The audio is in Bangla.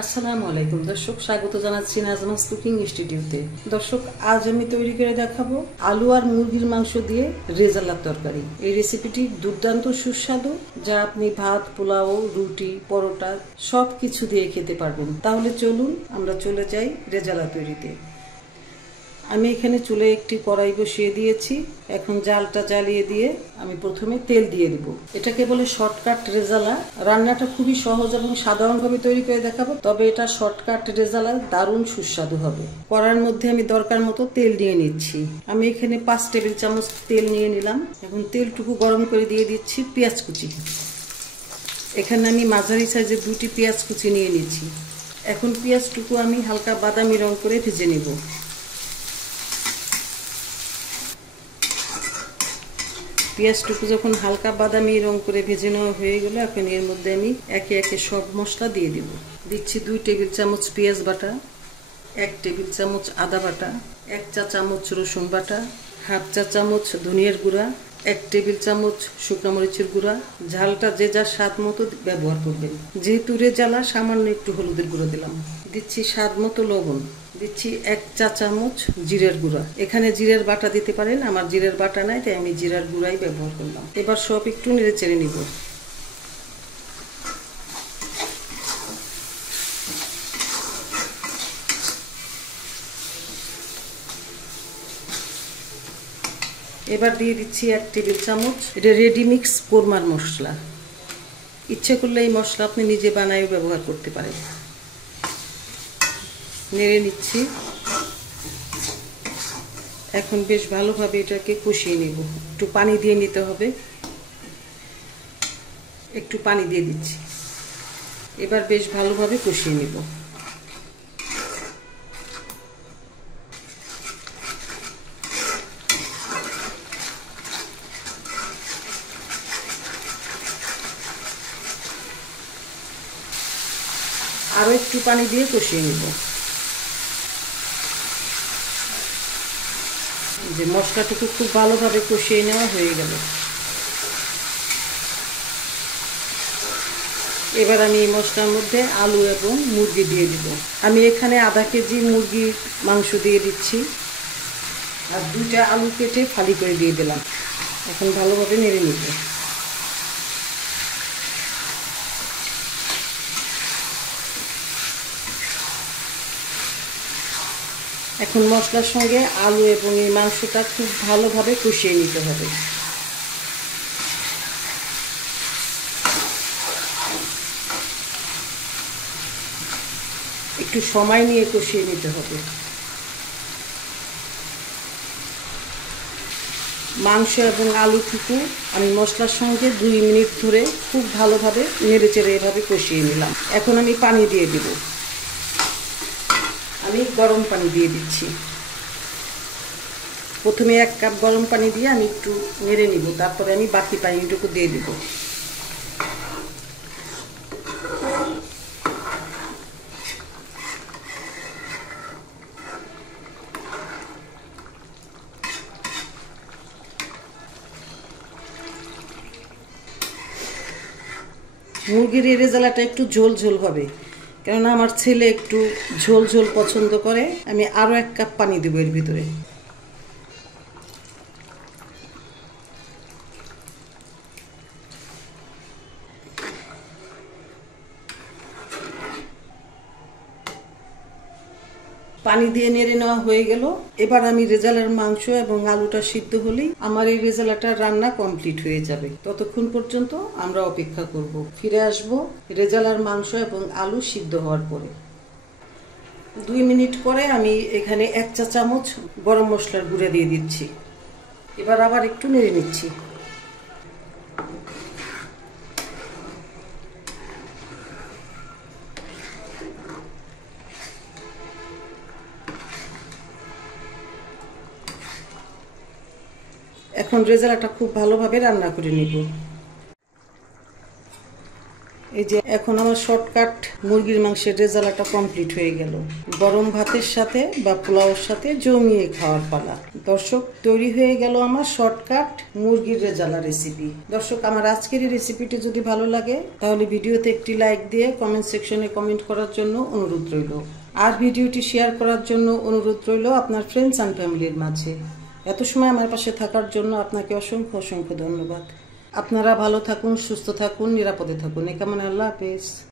আসসালামু আলাইকুম দর্শক, স্বাগত জানাচ্ছি নাজমাস কুকিং ইনস্টিটিউটে। দর্শক, আজ আমি তৈরি করে দেখাবো আলু আর মুরগির মাংস দিয়ে রেজালার তরকারি। এই রেসিপিটি দুর্দান্ত সুস্বাদু, যা আপনি ভাত, পোলাও, রুটি, পরোটা সব কিছু দিয়ে খেতে পারবেন। তাহলে চলুন আমরা চলে যাই রেজালা তৈরিতে। আমি এখানে চুলে একটি কড়াই বসিয়ে দিয়েছি। এখন জালটা জ্বালিয়ে দিয়ে আমি প্রথমে তেল দিয়ে দিব। এটাকে বলে শর্টকাট রেজালা। রান্নাটা খুবই সহজ এবং সাধারণভাবে তৈরি করে দেখাবো, তবে এটা শর্টকাট রেজালা দারুণ সুস্বাদু হবে। কড়াইয়ের মধ্যে আমি দরকার মতো তেল নিয়ে নিচ্ছি। আমি এখানে 5 টেবিল চামচ তেল নিয়ে নিলাম। এখন তেলটুকু গরম করে দিয়ে দিচ্ছি পেঁয়াজ কুচি। এখানে আমি মাঝারি সাইজের 2টি পেঁয়াজ কুচি নিয়ে নিচ্ছি। এখন পেঁয়াজটুকু আমি হালকা বাদামি রং করে ভেজে নেব। পেঁয়াজটুকু যখন হালকা বাদামি রং করে ভেজে নেওয়া হয়ে গেল, এখন এর মধ্যে আমি একে একে সব মশলা দিয়ে দিব। দিচ্ছি 2 টেবিল চামচ পেঁয়াজ বাটা, 1 টেবিল চামচ আদা বাটা, 1 চা চামচ রসুন বাটা, 1/2 চা চামচ ধনিয়ার গুঁড়া, 1 টেবিল চামচ শুকনো মরিচের গুঁড়া। ঝালটা যে যার স্বাদ মতো ব্যবহার করবেন। যেহেতু রেজালা, সামান্য একটু হলুদের গুঁড়ো দিলাম। দিচ্ছি স্বাদ মতো লবণ। দিচ্ছি 1 চা চামচ জিরের গুঁড়া। এখানে জিরের বাটা দিতে পারেন, আমার জিরের বাটা নাই, তাই আমি জিরার গুঁড়াই ব্যবহার করলাম। এবার সব একটু নেড়ে চেড়ে নিব। এবার দিয়ে দিচ্ছি 1 টেবিল চামচ এটা রেডি মিক্স কোরমার মশলা। ইচ্ছে করলে এই মশলা আপনি নিজে বানায়ও ব্যবহার করতে পারেন। নেড়ে নিচ্ছি। এখন বেশ ভালোভাবে এটাকে কষিয়ে নেব। একটু পানি দিয়ে নিতে হবে। একটু পানি দিয়ে দিচ্ছি। এবার বেশ ভালোভাবে কষিয়ে নেব। আরো একটু পানি দিয়ে কষিয়ে নেব। যে মশলাটুকু খুব ভালোভাবে কষিয়ে নেওয়া হয়ে গেল। এবার আমি এই মশলার মধ্যে আলু এবং মুরগি দিয়ে দিব। আমি এখানে আধা কেজি মুরগির মাংস দিয়ে দিচ্ছি, আর 2টা আলু কেটে ফালি করে দিয়ে দিলাম। এখন ভালোভাবে নেড়ে নিব। এখন মশলার সঙ্গে আলু এবং এই মাংসটা খুব ভালোভাবে কষিয়ে নিতে হবে। একটু সময় নিয়ে কষিয়ে নিতে হবে। মাংস এবং আলুটুকু আমি মশলার সঙ্গে 2 মিনিট ধরে খুব ভালোভাবে নেড়ে চেড়ে এভাবে কষিয়ে নিলাম। এখন আমি পানি দিয়ে দিব। আমি গরম পানি দিয়ে দিচ্ছি। প্রথমে 1 কাপ গরম পানি দিয়ে আমি একটু নেড়ে নিব, তারপরে আমি বাকি পানিটুকু দিয়ে দিব। মুরগির এই রেজালাটা একটু ঝোল ঝোল হবে, কেননা আমার ছেলে একটু ঝোল ঝোল পছন্দ করে। আমি আরো 1 কাপ পানি দেব এর ভিতরে। পানি দিয়ে নেড়ে নেওয়া হয়ে গেল। এবার আমি রেজালার মাংস এবং আলুটা সিদ্ধ হলেই আমার এই রেজালাটা রান্না কমপ্লিট হয়ে যাবে। ততক্ষণ পর্যন্ত আমরা অপেক্ষা করব। ফিরে আসব রেজালার মাংস এবং আলু সিদ্ধ হওয়ার পরে। 2 মিনিট পরে আমি এখানে 1 চা চামচ গরম মশলার গুঁড়া দিয়ে দিচ্ছি। এবার আবার একটু নেড়ে নিচ্ছি। এখন রেজালাটা খুব ভালোভাবে রান্না করে নিব। এই যে এখন আমার শর্টকাট মুরগির মাংসের রেজালাটা কমপ্লিট হয়ে গেল। গরম ভাতের সাথে বা পোলাওর সাথে জমিয়ে খাওয়ার পালা। দর্শক, তৈরি হয়ে গেল আমার শর্টকাট মুরগির রেজালা রেসিপি। দর্শক, আমার আজকের এই রেসিপিটি যদি ভালো লাগে তাহলে ভিডিওতে একটি লাইক দিয়ে কমেন্ট সেকশনে কমেন্ট করার জন্য অনুরোধ রইল। আর ভিডিওটি শেয়ার করার জন্য অনুরোধ রইল আপনার ফ্রেন্ডস অ্যান্ড ফ্যামিলির মাঝে। এত সময় আমার পাশে থাকার জন্য আপনাকে অসংখ্য অসংখ্য ধন্যবাদ। আপনারা ভালো থাকুন, সুস্থ থাকুন, নিরাপদে থাকুন। এই কামনা। আল্লাহ হাফেজ।